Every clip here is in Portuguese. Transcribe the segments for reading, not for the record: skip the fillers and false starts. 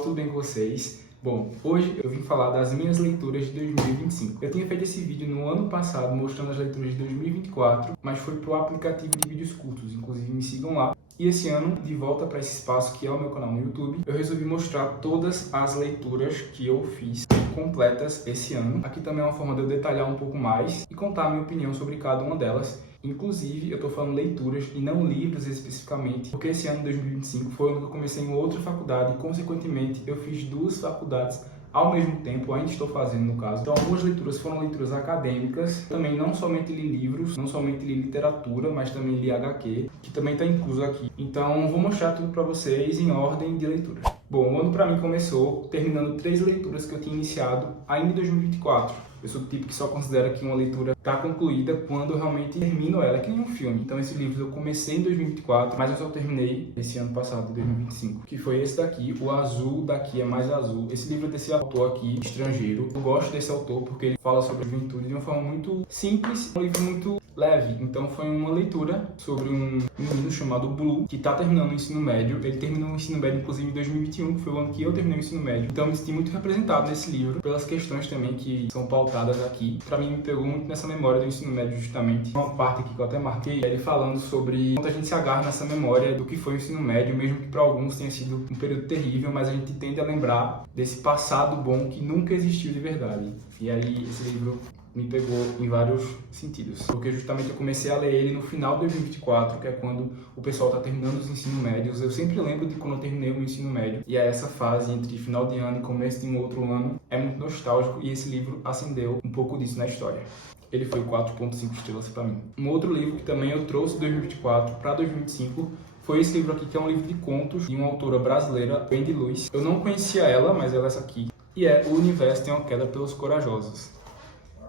tudo bem com vocês? Bom, hoje eu vim falar das minhas leituras de 2025. Eu tinha feito esse vídeo no ano passado mostrando as leituras de 2024, mas foi para o aplicativo de vídeos curtos, inclusive me sigam lá. E esse ano, de volta para esse espaço que é o meu canal no YouTube, eu resolvi mostrar todas as leituras que eu fiz completas esse ano. Aqui também é uma forma de eu detalhar um pouco mais e contar a minha opinião sobre cada uma delas. Inclusive, eu estou falando leituras e não livros especificamente, porque esse ano de 2025 foi o ano que eu comecei em outra faculdade e, consequentemente, eu fiz duas faculdades ao mesmo tempo, ainda estou fazendo no caso. Então, algumas leituras foram leituras acadêmicas. Também não somente li livros, não somente li literatura, mas também li HQ, que também está incluso aqui. Então, vou mostrar tudo para vocês em ordem de leitura. Bom, o ano para mim começou terminando 3 leituras que eu tinha iniciado ainda em 2024. Eu sou do tipo que só considera que uma leitura está concluída quando eu realmente termino ela, que nem um filme. Então, esse livro eu comecei em 2024, mas eu só terminei esse ano passado, 2025. Que foi esse daqui, O Azul Daqui é Mais Azul. Esse livro é desse autor aqui, estrangeiro. Eu gosto desse autor porque ele fala sobre a juventude de uma forma muito simples, um livro muito leve. Então, foi uma leitura sobre um menino chamado Blue, que está terminando o ensino médio. Ele terminou o ensino médio, inclusive, em 2021, que foi o ano que eu terminei o ensino médio. Então, eu me senti muito representado nesse livro, pelas questões também que são pautadas aqui. Pra mim, me pegou muito nessa memória do ensino médio, justamente. Uma parte aqui que eu até marquei, ele falando sobre quanto a gente se agarra nessa memória do que foi o ensino médio, mesmo que para alguns tenha sido um período terrível, mas a gente tende a lembrar desse passado bom que nunca existiu de verdade. E aí, esse livro me pegou em vários sentidos, porque justamente eu comecei a ler ele no final de 2024, que é quando o pessoal está terminando os ensinos médios. Eu sempre lembro de quando eu terminei o meu ensino médio, e essa fase entre final de ano e começo de um outro ano é muito nostálgico, e esse livro acendeu um pouco disso na história. Ele foi 4.5 estrelas para mim. Um outro livro que também eu trouxe de 2024 para 2025 foi esse livro aqui, que é um livro de contos de uma autora brasileira, Wendy Luiz. Eu não conhecia ela, mas ela é essa aqui, e é O Universo Tem uma Queda pelos Corajosos.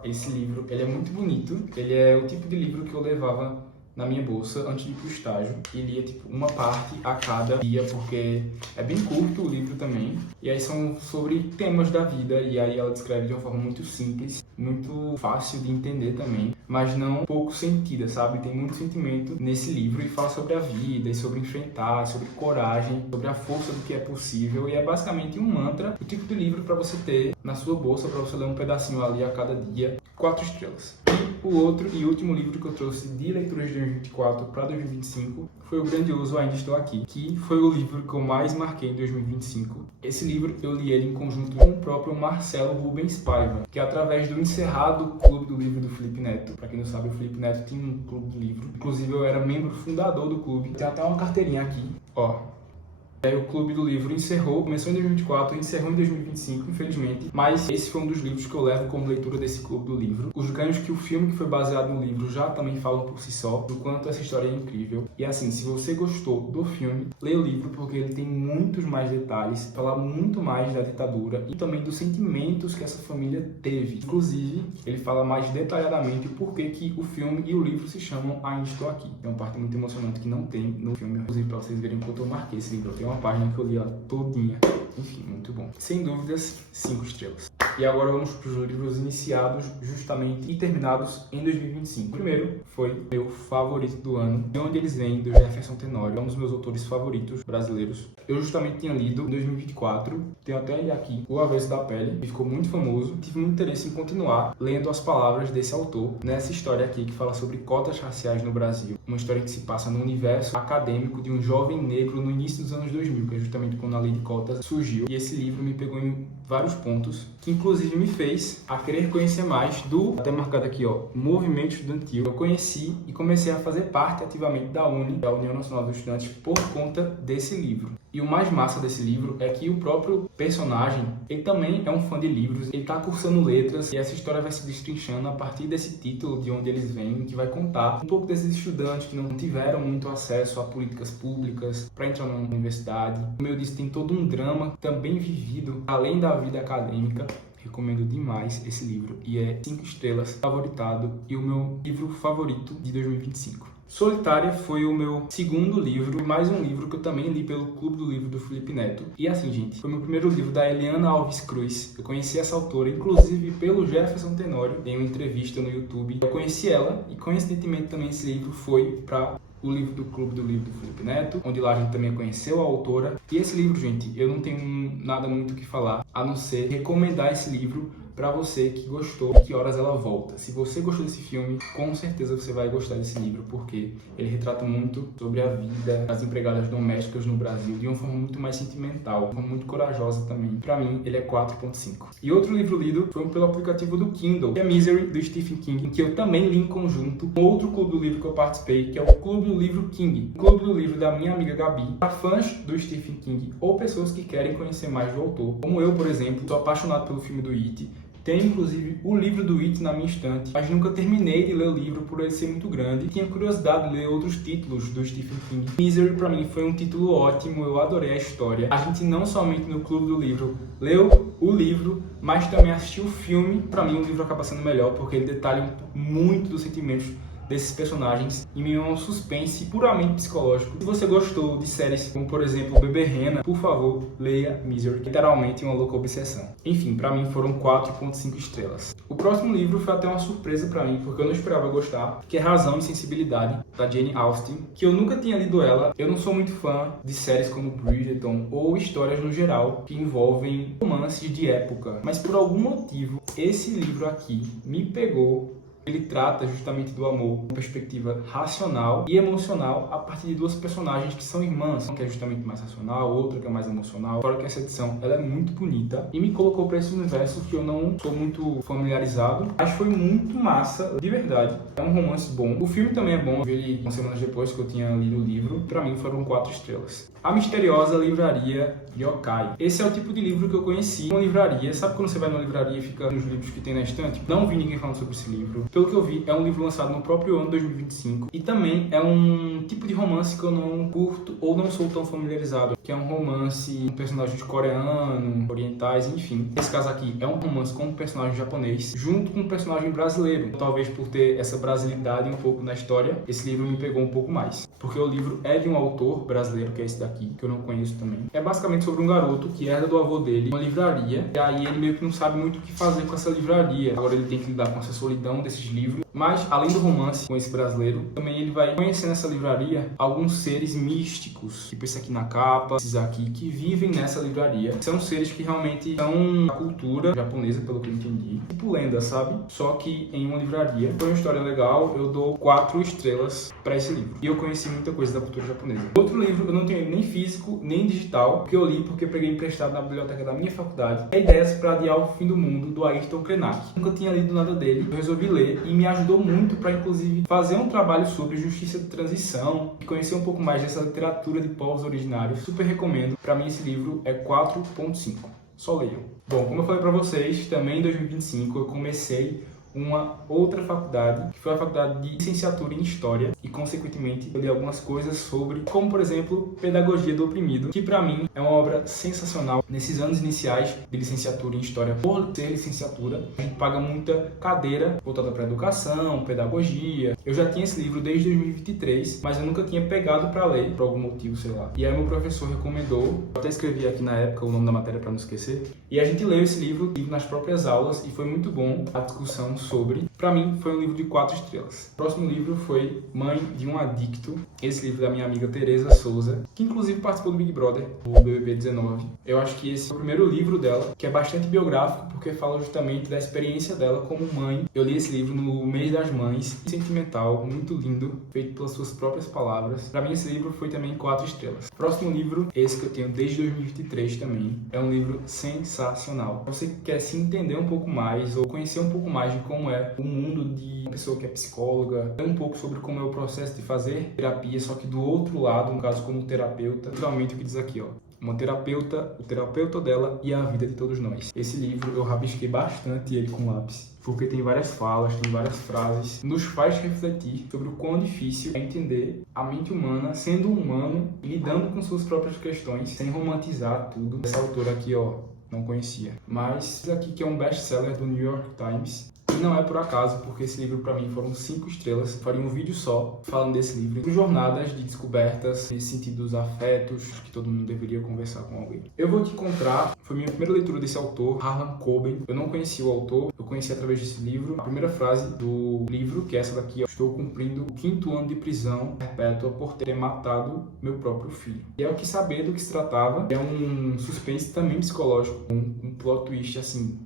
Esse livro, ele é muito bonito, ele é o tipo de livro que eu levava na minha bolsa antes de ir pro estágio e lia tipo uma parte a cada dia, porque é bem curto o livro também, e aí são sobre temas da vida, e aí ela descreve de uma forma muito simples, muito fácil de entender também, mas não pouco sentida, sabe? Tem muito sentimento nesse livro e fala sobre a vida, e sobre enfrentar, sobre coragem, sobre a força do que é possível, e é basicamente um mantra, o tipo de livro para você ter na sua bolsa, para você ler um pedacinho ali a cada dia. 4 estrelas. E o outro e último livro que eu trouxe de leituras de 2024 para 2025 foi o grandioso Ainda Estou Aqui, que foi o livro que eu mais marquei em 2025. Esse livro eu li ele em conjunto com o próprio Marcelo Rubens Paiva, que é através do encerrado Clube do Livro do Felipe Neto. Para quem não sabe, o Felipe Neto tinha um clube de livro. Inclusive, eu era membro fundador do clube. Tem até uma carteirinha aqui, ó. Aí o Clube do Livro começou em 2024 e encerrou em 2025, infelizmente. Mas esse foi um dos livros que eu levo como leitura desse Clube do Livro. Os ganhos que o filme que foi baseado no livro já também falam por si só, do quanto essa história é incrível. E assim, se você gostou do filme, leia o livro, porque ele tem muitos mais detalhes, fala muito mais da ditadura e também dos sentimentos que essa família teve. Inclusive, ele fala mais detalhadamente o porquê que o filme e o livro se chamam Ainda Estou Aqui. É uma parte muito emocionante que não tem no filme, inclusive para vocês verem quanto eu marquei esse livro. Eu tenho uma página que eu li ela todinha. Enfim, muito bom. Sem dúvidas, 5 estrelas. E agora vamos para os livros iniciados justamente e terminados em 2025. O primeiro foi meu favorito do ano, De Onde Eles Vêm, do Jefferson Tenório. É um dos meus autores favoritos brasileiros. Eu justamente tinha lido em 2024, tenho até ele aqui, O Avesso da Pele, que ficou muito famoso. Tive muito interesse em continuar lendo as palavras desse autor nessa história aqui que fala sobre cotas raciais no Brasil. Uma história que se passa no universo acadêmico de um jovem negro no início dos anos 2000, que é justamente quando a lei de cotas surgiu. E esse livro me pegou em vários pontos, que inclusive me fez a querer conhecer mais do, até marcado aqui, ó, movimento estudantil. Eu conheci e comecei a fazer parte ativamente da UNE, da União Nacional dos Estudantes, por conta desse livro. E o mais massa desse livro é que o próprio personagem, ele também é um fã de livros, ele tá cursando letras, e essa história vai se destrinchando a partir desse título, De Onde Eles Vêm, que vai contar um pouco desses estudantes que não tiveram muito acesso a políticas públicas para entrar na universidade. Como eu disse, tem todo um drama também vivido além da vida acadêmica. Recomendo demais esse livro e é 5 estrelas, favoritado e o meu livro favorito de 2025. Solitária foi o meu segundo livro e mais um livro que eu também li pelo Clube do Livro do Felipe Neto. E assim, gente, foi meu primeiro livro da Eliana Alves Cruz. Eu conheci essa autora, inclusive, pelo Jefferson Tenório, em uma entrevista no YouTube. Eu conheci ela e, coincidentemente, também esse livro foi para o livro do Clube do Livro do Felipe Neto, onde lá a gente também conheceu a autora. E esse livro, gente, eu não tenho nada muito o que falar, a não ser recomendar esse livro para você que gostou de Que Horas Ela Volta. Se você gostou desse filme, com certeza você vai gostar desse livro, porque ele retrata muito sobre a vida das empregadas domésticas no Brasil de uma forma muito mais sentimental, de uma forma muito corajosa também. Para mim, ele é 4.5. E outro livro lido foi pelo aplicativo do Kindle, que é Misery, do Stephen King, que eu também li em conjunto com outro clube do livro que eu participei, que é o Clube do Livro King, o clube do livro da minha amiga Gabi, para fãs do Stephen King ou pessoas que querem conhecer mais do autor. Como eu, por exemplo, sou apaixonado pelo filme do It. Tenho, inclusive, o livro do It na minha estante, mas nunca terminei de ler o livro por ele ser muito grande. Tinha curiosidade de ler outros títulos do Stephen King. Misery, para mim, foi um título ótimo, eu adorei a história. A gente não somente no Clube do Livro leu o livro, mas também assistiu o filme. Para mim, o livro acaba sendo melhor, porque ele detalha muito dos sentimentos desses personagens em meio a um suspense puramente psicológico. Se você gostou de séries como, por exemplo, Bebê Rena, por favor, leia Misery, literalmente uma louca obsessão. Enfim, pra mim foram 4.5 estrelas. O próximo livro foi até uma surpresa pra mim, porque eu não esperava gostar, que é Razão e Sensibilidade, da Jane Austen, que eu nunca tinha lido ela. Eu não sou muito fã de séries como Bridgerton ou histórias no geral que envolvem romances de época, mas por algum motivo esse livro aqui me pegou. Ele trata justamente do amor com perspectiva racional e emocional a partir de duas personagens que são irmãs, um que é justamente mais racional, outra que é mais emocional. Fora que essa edição ela é muito bonita e me colocou para esse universo que eu não sou muito familiarizado, mas foi muito massa, de verdade. É um romance bom. O filme também é bom, eu vi ele umas semanas depois que eu tinha lido o livro. Para mim foram 4 estrelas. A Misteriosa Livraria Yokai. Esse é o tipo de livro que eu conheci em uma livraria. Sabe quando você vai numa livraria e fica nos livros que tem na estante? Não vi ninguém falando sobre esse livro. Pelo que eu vi, é um livro lançado no próprio ano 2025. E também é um tipo de romance que eu não curto ou não sou tão familiarizado. Que é um romance com personagens coreanos, orientais, enfim. Esse caso aqui é um romance com um personagem japonês junto com um personagem brasileiro. Talvez por ter essa brasilidade um pouco na história, esse livro me pegou um pouco mais. Porque o livro é de um autor brasileiro, que é esse daqui, que eu não conheço também. É basicamente sobre um garoto que herda do avô dele uma livraria. E aí ele meio que não sabe muito o que fazer com essa livraria. Agora ele tem que lidar com essa solidão desses livros. Mas, além do romance com esse brasileiro, também ele vai conhecer nessa livraria alguns seres místicos, tipo esse aqui na capa, esses aqui, que vivem nessa livraria. São seres que realmente são da cultura japonesa, pelo que eu entendi. Tipo lenda, sabe? Só que em uma livraria. Foi uma história legal, eu dou 4 estrelas para esse livro. E eu conheci muita coisa da cultura japonesa. Outro livro, eu não tenho nem físico, nem digital, que eu li porque eu peguei emprestado na biblioteca da minha faculdade. É Ideias para Adiar o Fim do Mundo, do Ayrton Krenak. Nunca tinha lido nada dele, eu resolvi ler e me ajudou muito para, inclusive, fazer um trabalho sobre justiça de transição e conhecer um pouco mais dessa literatura de povos originários. Super recomendo. Para mim, esse livro é 4.5. Só leiam. Bom, como eu falei para vocês, também em 2025 eu comecei uma outra faculdade, que foi a faculdade de licenciatura em História, e consequentemente eu li algumas coisas sobre, como por exemplo, Pedagogia do Oprimido, que para mim é uma obra sensacional. Nesses anos iniciais de licenciatura em História, por ser licenciatura, a gente paga muita cadeira voltada para educação, pedagogia. Eu já tinha esse livro desde 2023, mas eu nunca tinha pegado para ler, por algum motivo, sei lá. E aí meu professor recomendou, eu até escrevi aqui na época o nome da matéria para não esquecer, e a gente leu esse livro nas próprias aulas, e foi muito bom a discussão sobre. Para mim, foi um livro de 4 estrelas. O próximo livro foi Mãe de um Adicto, esse livro da minha amiga Tereza Souza, que inclusive participou do Big Brother, o BBB 19. Eu acho que esse é o primeiro livro dela, que é bastante biográfico, porque fala justamente da experiência dela como mãe. Eu li esse livro no mês das mães, sentimental, muito lindo, feito pelas suas próprias palavras. Para mim, esse livro foi também 4 estrelas. O próximo livro, esse que eu tenho desde 2023 também, é um livro sensacional. Você que quer se entender um pouco mais, ou conhecer um pouco mais de como é o mundo de uma pessoa que é psicóloga, um pouco sobre como é o processo de fazer terapia, só que do outro lado, no caso como terapeuta, literalmente o que diz aqui, ó. Uma terapeuta, o terapeuta dela e a vida de todos nós. Esse livro eu rabisquei bastante ele com lápis, porque tem várias falas, tem várias frases, nos faz refletir sobre o quão difícil é entender a mente humana sendo humano e lidando com suas próprias questões, sem romantizar tudo. Essa autora aqui, ó, não conhecia. Mas esse aqui que é um best-seller do New York Times. E não é por acaso, porque esse livro para mim foram 5 estrelas. Faria um vídeo só falando desse livro. Jornadas de descobertas nesse sentido dos afetos, que todo mundo deveria conversar com alguém. Eu vou te encontrar, foi minha primeira leitura desse autor, Harlan Coben. Eu não conhecia o autor, eu conheci através desse livro. A primeira frase do livro, que é essa daqui, ó: estou cumprindo o 5º ano de prisão perpétua por ter matado meu próprio filho. E eu quis saber do que se tratava. É um suspense também psicológico, um plot twist, assim,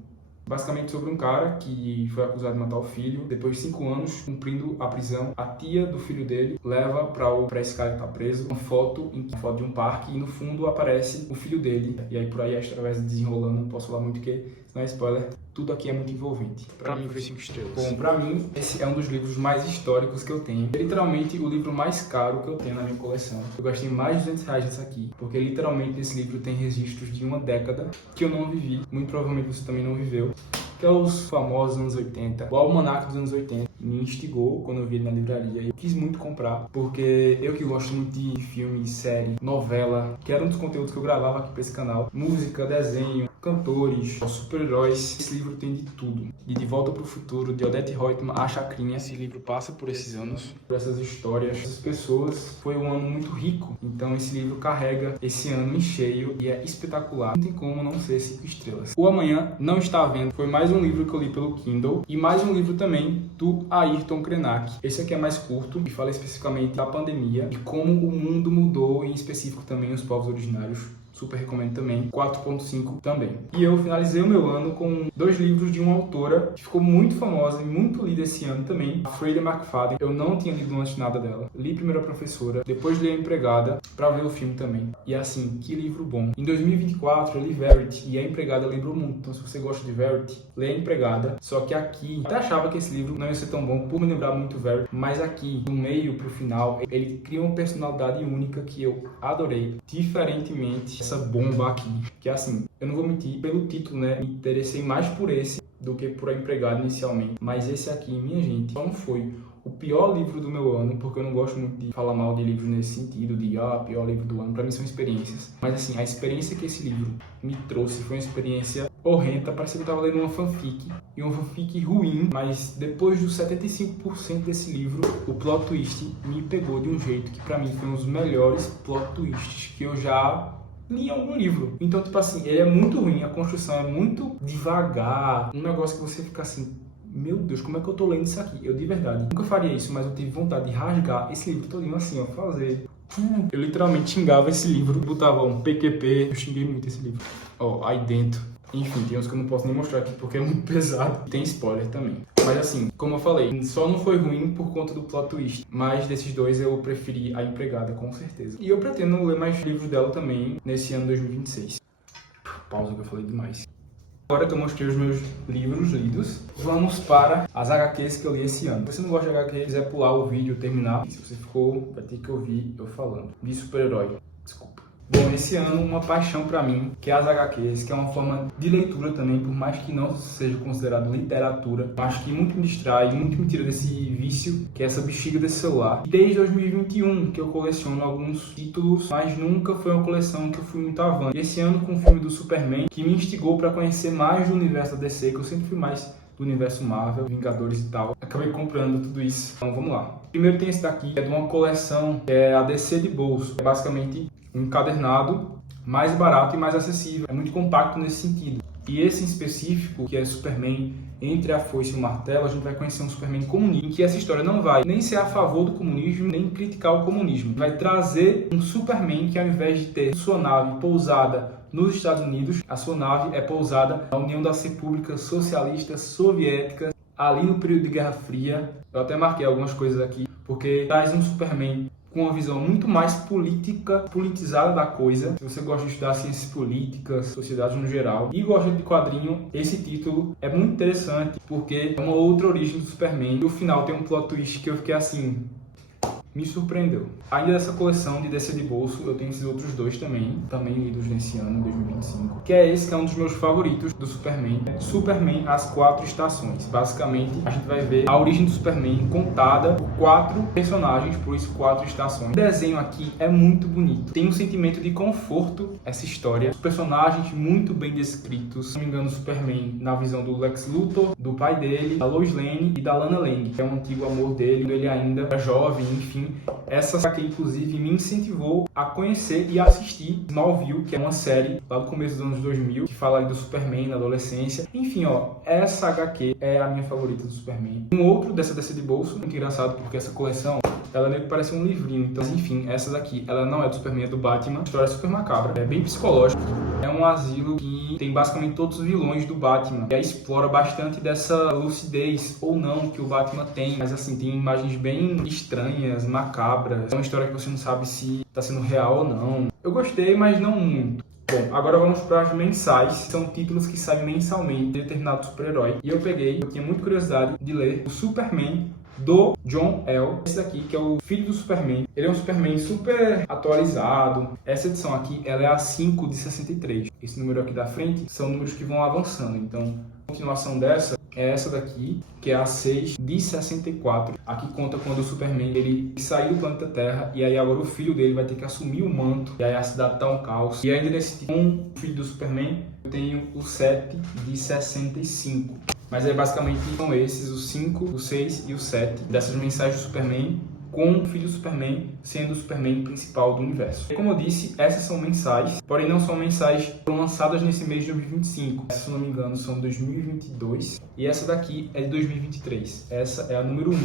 basicamente sobre um cara que foi acusado de matar o filho. Depois de 5 anos, cumprindo a prisão, a tia do filho dele leva pra esse cara que tá preso uma foto de um parque, e no fundo aparece o filho dele. E aí por aí a história vai desenrolando. Não posso falar muito porque não é spoiler. Tudo aqui é muito envolvente. Pra mim foi 5 estrelas. Bom, pra mim, esse é um dos livros mais históricos que eu tenho. É literalmente o livro mais caro que eu tenho na minha coleção. Eu gastei mais de R$200 nesse aqui, porque literalmente esse livro tem registros de uma década que eu não vivi. Muito provavelmente você também não viveu. Que é os famosos anos 80, o almanaque dos anos 80. Me instigou quando eu vi ele na livraria. Eu quis muito comprar, porque eu que gosto muito de filme, série, novela, que era um dos conteúdos que eu gravava aqui pra esse canal. Música, desenho, cantores, super-heróis. Esse livro tem de tudo. De Volta pro Futuro, de Odette Roitman, A Chacrinha. Esse livro passa por esses anos, por essas histórias, essas pessoas. Foi um ano muito rico, então esse livro carrega esse ano em cheio e é espetacular. Não tem como não ser 5 estrelas. O Amanhã Não Está à Venda foi mais um livro que eu li pelo Kindle, e mais um livro também do Ayrton Krenak. Esse aqui é mais curto e fala especificamente da pandemia e como o mundo mudou, em específico também os povos originários. Super recomendo também. 4.5 também. E eu finalizei o meu ano com 2 livros de uma autora que ficou muito famosa e muito lida esse ano também, a Freida McFadden. Eu não tinha lido antes nada dela. Li primeiro A Professora, depois li A Empregada, pra ver o filme também. E assim, que livro bom. Em 2024 eu li Verity, e A Empregada lembrou muito. Então se você gosta de Verity, lê A Empregada. Só que aqui, até achava que esse livro não ia ser tão bom por me lembrar muito Verity, mas aqui, do meio pro final, ele cria uma personalidade única que eu adorei. Diferentemente essa bomba aqui, que assim, eu não vou mentir, pelo título, né, me interessei mais por esse do que por A Empregada inicialmente, mas esse aqui, minha gente, só não foi o pior livro do meu ano, porque eu não gosto muito de falar mal de livros nesse sentido, de pior livro do ano. Pra mim são experiências, mas assim, a experiência que esse livro me trouxe foi uma experiência horrenda. Parecia que eu tava lendo uma fanfic, e uma fanfic ruim, mas depois dos 75% desse livro, o plot twist me pegou de um jeito que pra mim foi um dos melhores plot twists que eu já li em algum livro. Então, tipo assim, ele é muito ruim, a construção é muito devagar, um negócio que você fica assim, meu Deus, como é que eu tô lendo isso aqui? Eu de verdade nunca faria isso, mas eu tive vontade de rasgar esse livro todinho assim, ó, fazer. Eu literalmente xingava esse livro, botava um PQP, eu xinguei muito esse livro. Ó, aí dentro. Enfim, tem uns que eu não posso nem mostrar aqui porque é muito pesado. Tem spoiler também. Mas assim, como eu falei, só não foi ruim por conta do plot twist. Mas desses dois eu preferi A Empregada, com certeza. E eu pretendo ler mais livros dela também nesse ano 2026. Pausa que eu falei demais. Agora que eu mostrei os meus livros lidos, vamos para as HQs que eu li esse ano. Se você não gosta de HQ, quiser pular o vídeo, terminar, se você ficou, vai ter que ouvir eu falando. De super-herói. Desculpa. Bom, esse ano uma paixão pra mim, que é as HQs, que é uma forma de leitura também, por mais que não seja considerado literatura. Acho que muito me distrai, muito me tira desse vício, que é essa bexiga desse celular. E desde 2021 que eu coleciono alguns títulos, mas nunca foi uma coleção que eu fui muito avante. E esse ano com o filme do Superman, que me instigou pra conhecer mais do universo da DC, que eu sempre fui mais do universo Marvel, Vingadores e tal. Acabei comprando tudo isso. Então vamos lá. Primeiro tem esse daqui, que é de uma coleção, que é a DC de bolso. É basicamente um encadernado mais barato e mais acessível. É muito compacto nesse sentido. E esse em específico, que é Superman Entre a Foice e o Martelo, a gente vai conhecer um Superman comunista, em que essa história não vai nem ser a favor do comunismo, nem criticar o comunismo. Vai trazer um Superman que, ao invés de ter sua nave pousada nos Estados Unidos, a sua nave é pousada na União das Repúblicas Socialistas Soviéticas, ali no período de Guerra Fria. Eu até marquei algumas coisas aqui, porque traz um Superman com uma visão muito mais politizada da coisa. Se você gosta de estudar ciências políticas, sociedade no geral, e gosta de quadrinho, esse título é muito interessante, porque é uma outra origem do Superman. E o final tem um plot twist que eu fiquei assim, me surpreendeu. Ainda dessa coleção de DC de bolso, eu tenho esses outros dois também lidos nesse ano, 2025. Que é esse, que é um dos meus favoritos do Superman. Superman, As Quatro Estações. Basicamente, a gente vai ver a origem do Superman contada por 4 personagens, por isso 4 estações. O desenho aqui é muito bonito. Tem um sentimento de conforto, essa história. Os personagens muito bem descritos. Se não me engano, o Superman na visão do Lex Luthor, do pai dele, da Lois Lane e da Lana Lang, que é um antigo amor dele, quando ele ainda era jovem, enfim. enfim, essa HQ inclusive me incentivou a conhecer e assistir Smallville, que é uma série lá do começo dos anos 2000, que fala aí do Superman na adolescência. Enfim, ó, essa HQ é a minha favorita do Superman. Um outro dessa DC de bolso, muito engraçado porque essa coleção, ela meio que parece um livrinho. Então, enfim, essa daqui, ela não é do Superman, é do Batman. A história é super macabra, é bem psicológica. É um asilo que tem basicamente todos os vilões do Batman. E aí explora bastante dessa lucidez, ou não, que o Batman tem. Mas assim, tem imagens bem estranhas, macabras. É uma história que você não sabe se tá sendo real ou não. Eu gostei, mas não muito. Bom, agora vamos para as mensais. São títulos que saem mensalmente de determinado super-herói. E eu tinha muita curiosidade de ler o Superman do Jor-El, esse daqui que é o filho do Superman. Ele é um Superman super atualizado. Essa edição aqui, ela é a 5 de 63. Esse número aqui da frente são números que vão avançando. Então, a continuação dessa é essa daqui, que é a 6 de 64. Aqui conta quando o Superman ele saiu do planeta Terra e aí agora o filho dele vai ter que assumir o manto. E aí a cidade tá um caos. E ainda nesse com o filho do Superman, eu tenho o 7 de 65. Mas aí basicamente são esses, o 5, o 6 e o 7 dessas mensagens do Superman, com o filho do Superman sendo o Superman principal do universo. Como eu disse, essas são mensais, porém não são mensais foram lançadas nesse mês de 2025. Essas, se não me engano, são de 2022 e essa daqui é de 2023. Essa é a número 1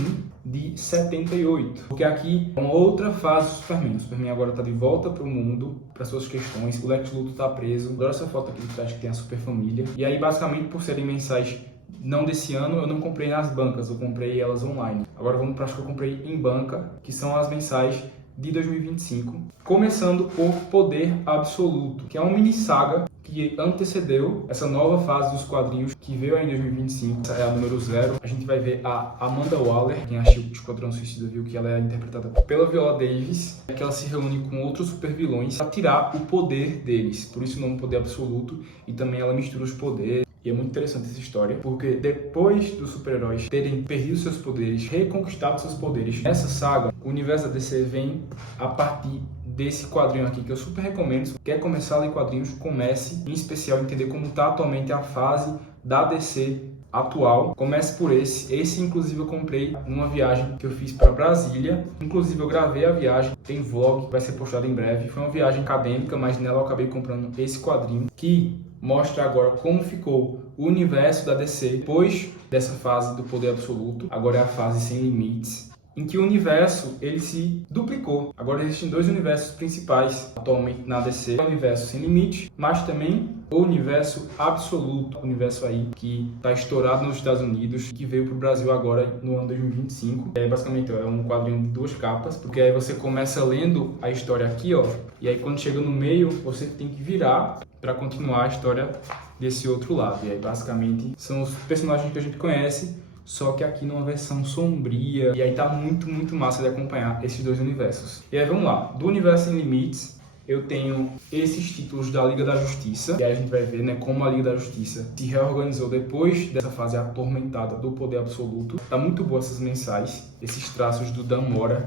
de 78, porque aqui é uma outra fase do Superman. O Superman agora está de volta para o mundo, para suas questões. O Lex Luthor está preso. Adoro essa foto aqui de trás que tem a super família. E aí, basicamente, por serem mensais não desse ano, eu não comprei nas bancas, eu comprei elas online. Agora vamos para as que eu comprei em banca, que são as mensais de 2025. Começando por Poder Absoluto, que é uma mini saga que antecedeu essa nova fase dos quadrinhos que veio aí em 2025. Essa é a número 0. A gente vai ver a Amanda Waller, quem assistiu o Esquadrão Suicida viu que ela é interpretada pela Viola Davis, que ela se reúne com outros super vilões para tirar o poder deles. Por isso o nome Poder Absoluto, e também ela mistura os poderes. E é muito interessante essa história, porque depois dos super-heróis terem perdido seus poderes, reconquistado seus poderes, nessa saga, o universo da DC vem a partir desse quadrinho aqui, que eu super recomendo. Se quer começar a ler quadrinhos, comece, em especial, entender como está atualmente a fase da DC atual. Comece por esse. Esse, inclusive, eu comprei numa viagem que eu fiz para Brasília. Inclusive, eu gravei a viagem, tem vlog, vai ser postado em breve. Foi uma viagem acadêmica, mas nela eu acabei comprando esse quadrinho, que mostra agora como ficou o universo da DC depois dessa fase do poder absoluto. Agora é a fase sem limites, em que o universo ele se duplicou. Agora existem dois universos principais atualmente na DC: o universo sem limite, mas também o universo absoluto, o universo aí que está estourado nos Estados Unidos, que veio para o Brasil agora no ano 2025. Basicamente é um quadrinho de 2 capas, porque aí você começa lendo a história aqui, ó, e aí quando chega no meio você tem que virar para continuar a história desse outro lado. E aí basicamente são os personagens que a gente conhece, só que aqui numa versão sombria. E aí tá muito massa de acompanhar esses dois universos. E aí vamos lá, do Universo Sem Limites eu tenho esses títulos da Liga da Justiça, e aí a gente vai ver, né, como a Liga da Justiça se reorganizou depois dessa fase atormentada do poder absoluto. Tá muito boa essas mensais, esses traços do Dan Mora.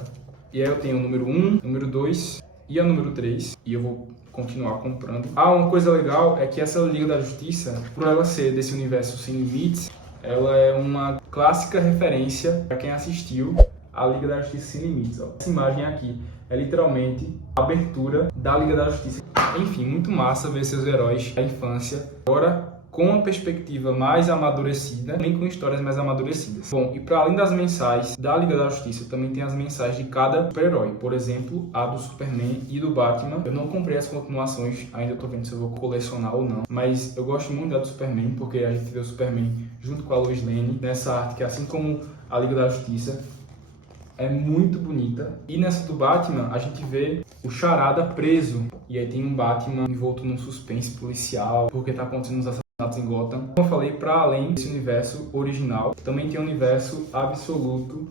E aí eu tenho o número 1, número 2 e a número 3, e eu vou continuar comprando. Uma coisa legal é que essa Liga da Justiça, por ela ser desse universo sem limites, ela é uma clássica referência para quem assistiu a Liga da Justiça Sem Limites. Ó. Essa imagem aqui é literalmente a abertura da Liga da Justiça. Enfim, muito massa ver seus heróis da infância agora com uma perspectiva mais amadurecida, nem com histórias mais amadurecidas. Bom, e para além das mensais da Liga da Justiça, também tem as mensais de cada super-herói. Por exemplo, a do Superman e do Batman. Eu não comprei as continuações, ainda tô vendo se eu vou colecionar ou não. Mas eu gosto muito da do Superman, porque a gente vê o Superman junto com a Lois Lane nessa arte que, assim como a Liga da Justiça, é muito bonita. E nessa do Batman, a gente vê o Charada preso. E aí tem um Batman envolto num suspense policial, porque tá acontecendo uns assassinatos em Gotham. Como eu falei, para além desse universo original, também tem o universo absoluto,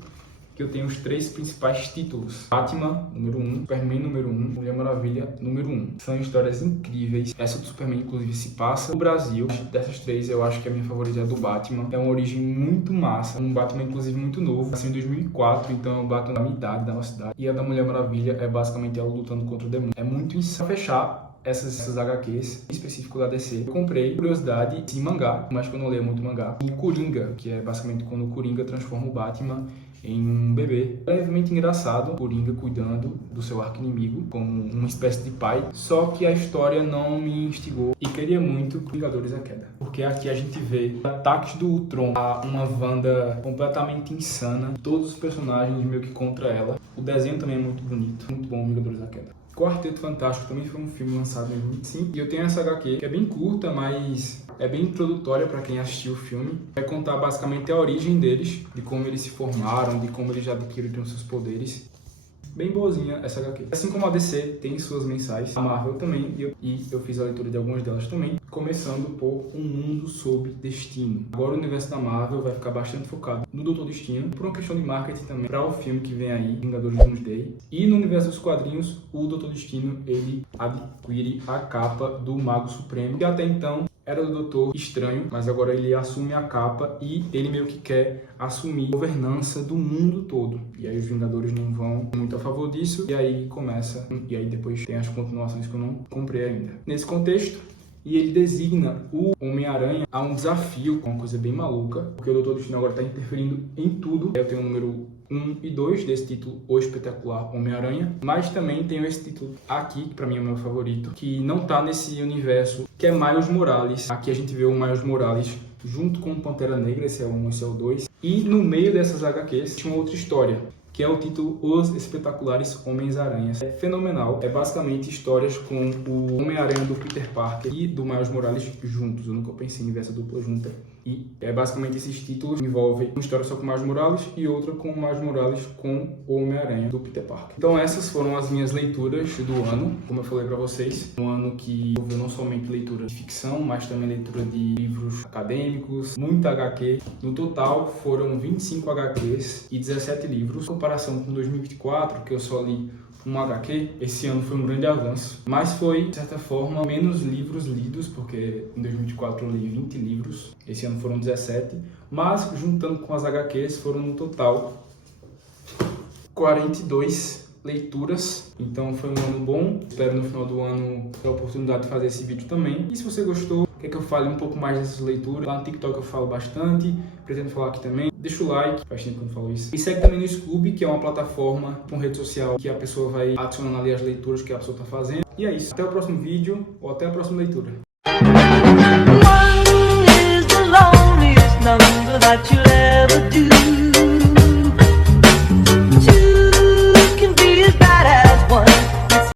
que eu tenho os 3 principais títulos: Batman, número 1, Superman, número 1, Mulher Maravilha, número 1. São histórias incríveis. Essa do Superman, inclusive, se passa no Brasil. Dessas 3, eu acho que a minha favorita é a do Batman. É uma origem muito massa. Um Batman, inclusive, muito novo. Nasceu em 2004, então é um Batman da minha idade, da nossa idade. E a da Mulher Maravilha é basicamente ela lutando contra o demônio. É muito insano. Pra fechar essas HQs, em específico da DC, eu comprei curiosidade de mangá, mas que eu não leio muito mangá, e Coringa, que é basicamente quando o Coringa transforma o Batman em um bebê levemente engraçado, Coringa cuidando do seu arqui-inimigo como uma espécie de pai. Só que a história não me instigou e queria muito Vingadores: A Queda. Porque aqui a gente vê ataques do Ultron a uma Wanda completamente insana, todos os personagens meio que contra ela. O desenho também é muito bonito, muito bom, Vingadores: A Queda. Quarteto Fantástico também foi um filme lançado em 2005 e eu tenho essa HQ que é bem curta, mas é bem introdutória para quem assistiu o filme. Vai contar basicamente a origem deles, de como eles se formaram, de como eles já adquiriram seus poderes. Bem boazinha essa HQ. Assim como a DC tem suas mensais, a Marvel também, e eu fiz a leitura de algumas delas também, começando por Um Mundo Sob Destino. Agora o universo da Marvel vai ficar bastante focado no Doutor Destino, por uma questão de marketing também, para o filme que vem aí, Vingadores Doomsday. E no universo dos quadrinhos, o Doutor Destino, ele adquire a capa do Mago Supremo, que até então era o Doutor Estranho, mas agora ele assume a capa e ele meio que quer assumir a governança do mundo todo. E aí os Vingadores não vão muito a favor disso, e aí começa, e aí depois tem as continuações que eu não comprei ainda. Nesse contexto, e ele designa o Homem-Aranha a um desafio, uma coisa bem maluca, porque o Doutor Destino agora está interferindo em tudo. Eu tenho o número 1 e 2 desse título, O Espetacular Homem-Aranha, mas também tenho esse título aqui, que pra mim é o meu favorito, que não tá nesse universo, que é Miles Morales. Aqui a gente vê o Miles Morales junto com o Pantera Negra, esse é o 1, esse é o 2. E no meio dessas HQs tinha uma outra história, que é o título Os Espetaculares Homens-Aranhas. É fenomenal, é basicamente histórias com o Homem-Aranha do Peter Parker e do Miles Morales juntos. Eu nunca pensei em ver essa dupla junta. E é basicamente esses títulos envolvem uma história só com o Miles Morales e outra com o Miles Morales com o Homem-Aranha do Peter Parker. Então essas foram as minhas leituras do ano, como eu falei pra vocês. Um ano que houve não somente leitura de ficção, mas também leitura de livros acadêmicos, muita HQ. No total foram 25 HQs e 17 livros. Em comparação com 2024, que eu só li um HQ, esse ano foi um grande avanço, mas foi, de certa forma, menos livros lidos, porque em 2024 eu li 20 livros, esse ano foram 17, mas juntando com as HQs foram no total 42 leituras, então foi um ano bom. Espero no final do ano ter a oportunidade de fazer esse vídeo também. E se você gostou, quer que eu fale um pouco mais dessas leituras, lá no TikTok eu falo bastante, pretendo falar aqui também. Deixa o like, faz tempo que eu não falo isso. E segue também no Scoob, que é uma plataforma, uma rede social que a pessoa vai adicionando ali as leituras que a pessoa está fazendo. E é isso, até o próximo vídeo ou até a próxima leitura. One is the loneliest number that you'll ever do.